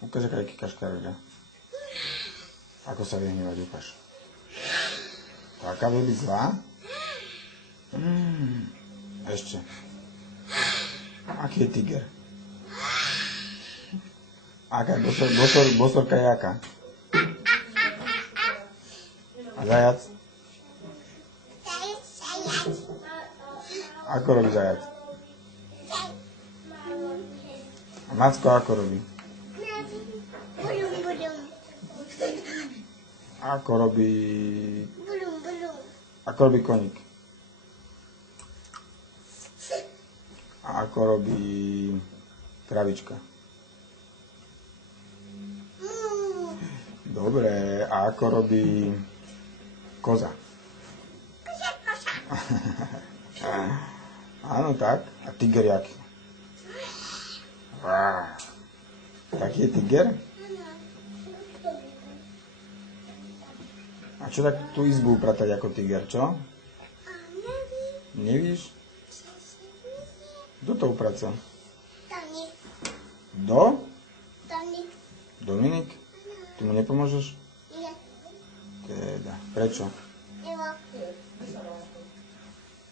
Ukáž, aká je kikaška Ruďa. Ako sa vie hnevať, ukáž. Taká vie byť zlá? Ešte. Aký je tiger? Aká je bosorka je aká? A zajac? Ako robí zajac? A Macko ako robí? Ako robí... Ako robí koník? A ako robí kravička? Dobre, a ako robí koza? Áno, tak. A tiger jaký? Taký je tiger? A čo tak tú izbu upratať ako tiger, čo? Nevíš? Kto to upraca? Kto? Dominik? Ty mu nepomôžeš? Nie. Teda, prečo?